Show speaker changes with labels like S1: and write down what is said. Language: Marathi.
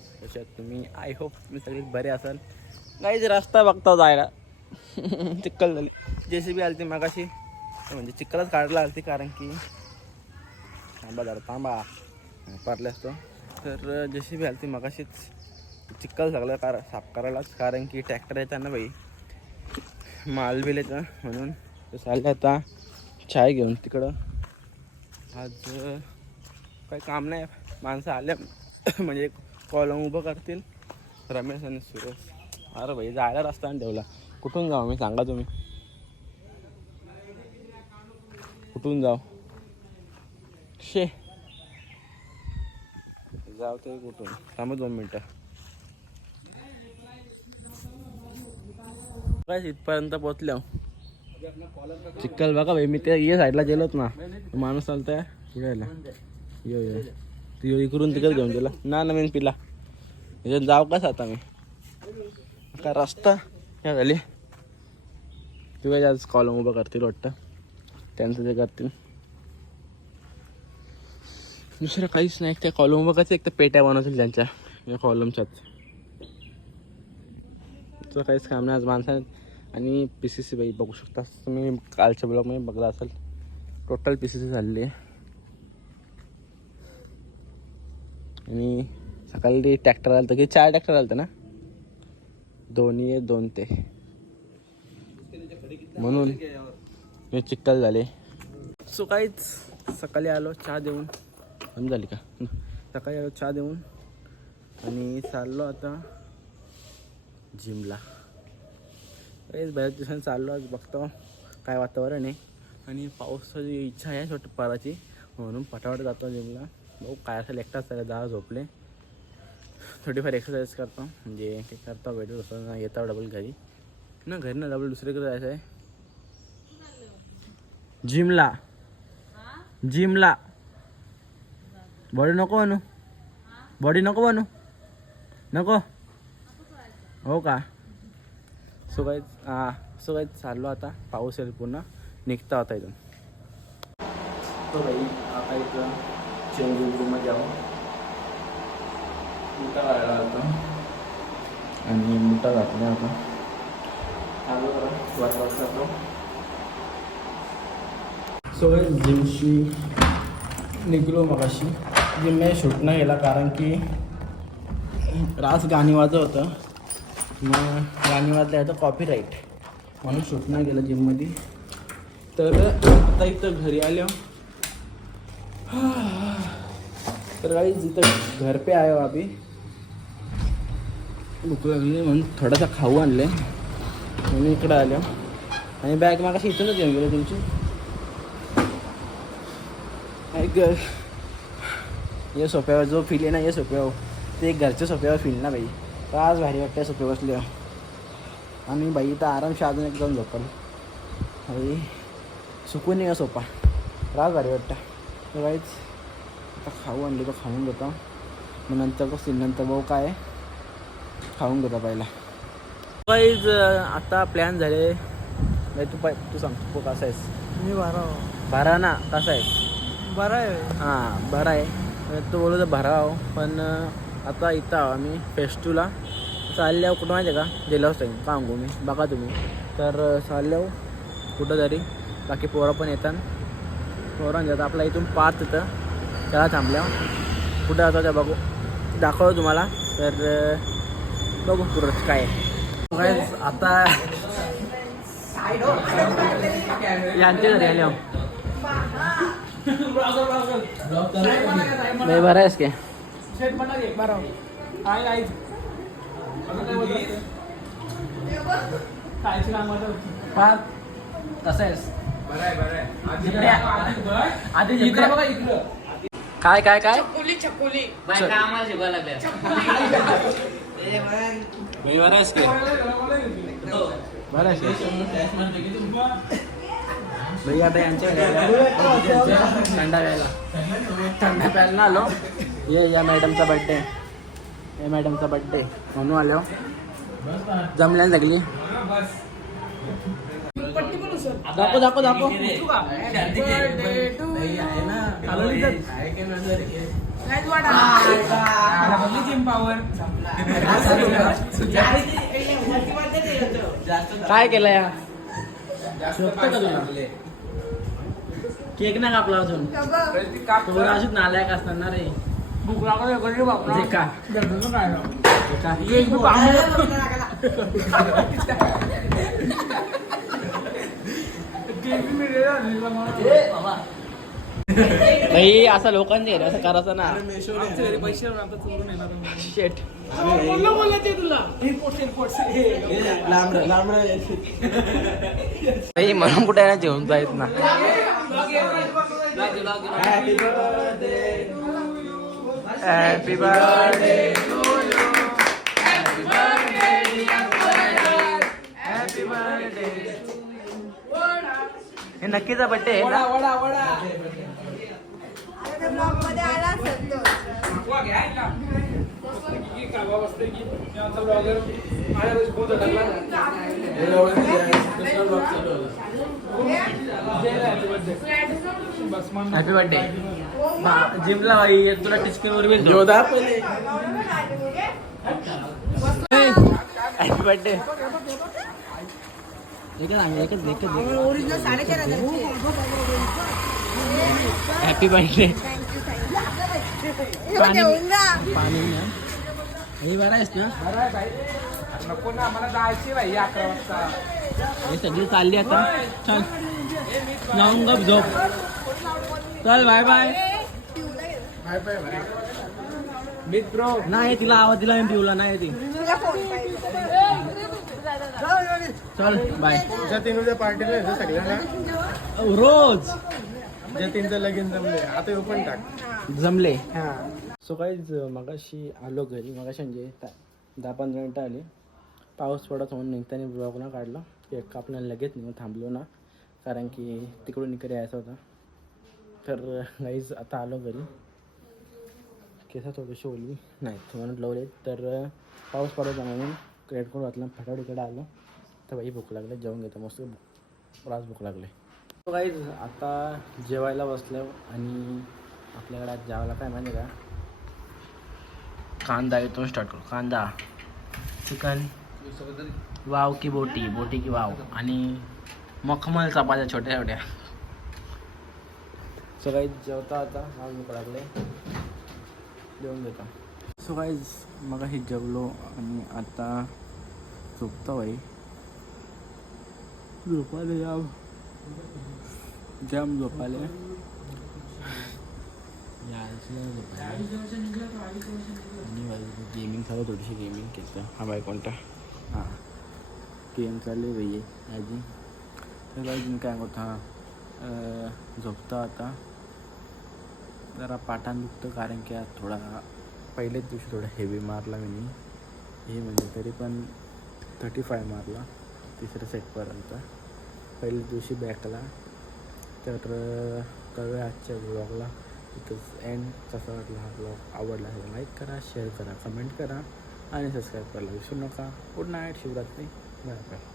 S1: गाईज कसे तुम्ही आय होप तुम्ही सगळे बरे असाल. गाईज रस्ता बघता जायला. चिक्कल झाली. जे सी बी आली ती मागाशी. म्हणजे चिक्कलच काढला आली कारण की थांबा जरा थांबा. पारले असतो. तर जे सी बी आली ती मागाशीच. चिक्कल सगळं कार साफ करायलाच कारण की ट्रॅक्टर येतात ना बाई. माल बिल येतं म्हणून. ते चालले आता. चाय घेऊन तिकडं. आज काही काम नाही. माणसं आल्या. म्हणजे कॉलम उभं करतील. रमेश आणि सुरेश. अरे भाई जायला रस्ता आणि ठेवला. कुठून जाऊ? मी सांगा तुम्ही. कुठून जाऊ? शे. जाऊ ते कुठून? थांब दोन मिनटं. काय इथपर्यंत पोचल्या चिखल बघा भाई मी त्या ये साईडला गेलोत ना. माणूस चालतंय पुढे यायला यो यो. तू इकडून तिकडे घेऊन गेला. ना ना मी पिला. याच्यात जाऊ कसा आता मी? का रस्ता काय झाली. तू काय आज कॉलम उभं करतील वाटतं. त्यांचं ते करतील. दुसरं काहीच नाही. त्या कॉलम उभं कसं एक तर पेट्या बनवतील त्यांच्या. या कॉलमच्याच तुझं काहीच काम नाही. आज माणसाने आणि पी सी सी बाई बघू शकता. तुम्ही कालच्या ब्लॉगमध्ये बघला असाल. टोटल पी सी सी झालेली आहे. आणि सकाळी ट्रॅक्टर आलं की चार ट्रॅक्टर आलं ना? दोन्ही आहे, दोन ते. म्हणून हे चिक्कल झाले. सो काहीच सकाळी आलो चहा देऊन. पण झाली का? सकाळी आलो चहा देऊन. आणि चाललो आता जिमला. काहीच बऱ्याच दिवसांनी चाललो आज बघतो काय वातावरण आहे. आणि पावसाची इच्छा आहे छोटी पाराची म्हणून पटापट जातो जिमला. भाऊ काय असेल एकटाच चालेल दहा झोपले. थोडीफार एक्सरसाइज करतो. म्हणजे ते करतो भेटत असतो येता डबल घरी. ना घरी ना डबल दुसरीकडे जायचं आहे जिमला जिमला बॉडी नको बनू बॉडी नको बनू नको. हो का? सो काही सो काही चाललो आता. पाऊस येईल पूर्ण. निघता होता इथून. तो भाई आता इथं चेंजिंग रूममध्ये जाऊ मुठा घालायला होता आणि मुठा घातला आता चालू करा सो जिमशी निघलो मगाशी जिम मी शूट नाही केला कारण की रास गाणी वाजत होतं मग गाणी वाजल्या तर कॉपी राईट म्हणून शूट नाही केलं जिममध्ये तर आता इथं घरी आलो तर काही जिथं घर पे आहे अभि भूक लागली म्हणून थोडासा खाऊ आणले. म्हणून इकडं आलो. आणि बॅग मागाशी इथूनच येऊन गेलो तुमची. एक या सोप्यावर जो फील आहे ना ये सोप्यावर ते एक घरच्या सोप्यावर फील ना बाई. आज भारी वाटतं सोपे बसले आणि बाई तर आरामशी अजून एक जाऊन झोपल. अरे सुकून ये सोपा. राज भारी वाटतं तर आता खाऊ आणली तर खाऊन घेतो. मग नंतर कसं नंतर भाऊ काय खाऊन घेतो पहिला. बाईज आता प्लॅन झाले. बाई तू पाय तू सांग तू कसा आहेस?
S2: मी बारा
S1: भरा ना? कसा आहेस?
S2: बरा आहे.
S1: हां बरं आहे. तो बोलू तर भरा आहो. पण आता इथं आहो आम्ही फेस्टूला. चालल्यावर कुठं माहिती आहे का? गेलो टाईम सांगू मी बघा तुम्ही. तर अं, चालल्यावर कुठं तरी. बाकी पोरं पण येतात. पोरं जातात आपला इथून पाच येतं त्याला थांबल्या. कुठं जातो त्या बघू. दाखवतो तुम्हाला. तर बघू पुरत काय आता यांच्या घरी आल्या नाही बरं आहेस काय पाच कसं आहेस. आधी जिकडे- काय काय काय?
S2: चकोली चकोली.
S1: मी बरं आहेस बरं आता यांच्या घरी आलो. थंडा प्यायला. थंडा प्यायला ना आलो. ये या मॅडमचा बड्डे. या मॅडमचा बड्डे. म्हणून आलो. जमल्या लागली दाखव दाखव दाखव काय केलं या केक नाही कापला अजून तो अजून नालायक असणार ना रे
S2: भूक लागली बापरा
S1: जे का
S2: दर्दन काय
S1: नाही असं लोकांचे असं करायचं ना.
S2: पैसे नाही,
S1: शेट
S2: ते तुला
S1: म्हणून कुठे ना. जेवण जायत ना हॅपी बर्थडे हॅपी बर्थडे हे नक्कीचा आहे ना?
S2: मी मान
S1: हॅपी बर्थडे जिमला भाई तुला टिचकिन वर बिल हॅपी बर्थडे हॅपी बर्थडे पाणी ना. हे बरं आहेस ना?
S2: नको ना मला जायची भाई अकरा वाजता.
S1: हे सगळी चालली आता. चल. जाऊन गप झोप. चल बाय बाय
S2: मित्र.
S1: नाही तिला आवाज दिला मी पिऊला. नाही ती. चल बाय.
S2: जतीन उद्या पार्टीला येतो सगळ्यांना.
S1: रोज.
S2: जतीनचं लगीन जमले आता ओपन टाक.
S1: जमले.
S2: हा.
S1: सो काहीच मगाशी आलो घरी. मगाशी म्हणजे दहा पंधरा मिनटं आली. पाऊस पडत म्हणून निघताना ब्लॉग ना काढला. केक कापण्याला लगेच निघून थांबलो ना. कारण की तिकडून इकडे यायचं होता. तर गाईज आता आलो घरी. केसा थोडीशी ओली नाही म्हणून लावले तर पाऊस पडत होता म्हणून रेडकोट घातला फटाफट इकडे आलो. तर बाई भूक लागले जेवण घेतो मस्त रास भूक लागले. तो काही आता जेवायला बसलो आणि आपल्याकडे आज जेवायला काय माहिती का? कांदा येतो स्टार्ट करू. कांदा चिकन वाव की बोटी बोटी की वाव आणि मखमल चपात्या छोट्या छोट्या सगळे जेवता आता आज भूक लागले. जेवून घेतो सो काही मग हे जेवलो आणि आता झोपतो बाई. झोपाले जाम जाम झोपाले गेमिंग चालू थोडीशी गेमिंग केलं हा बाय कोणता? हां. गेम चालली बाई आजी? तर काय होत हां झोपतो आता. जरा पाठान दुखतं कारण की आज थोडा पहिल्याच दिवशी थोडा हेवी मारला मी. हे म्हणजे तरी पण थर्टी फाय मारला तिसऱ्या सेटपर्यंत पहिल्याच दिवशी बॅकला तर कळूया आजच्या ब्लॉगला इथंच एंड कसा वाटला हा ब्लॉग आवडला असेल लाईक करा शेअर करा कमेंट करा आणि सबस्क्राईब करायला विसरू नका. Good night Shivratri. Bye bye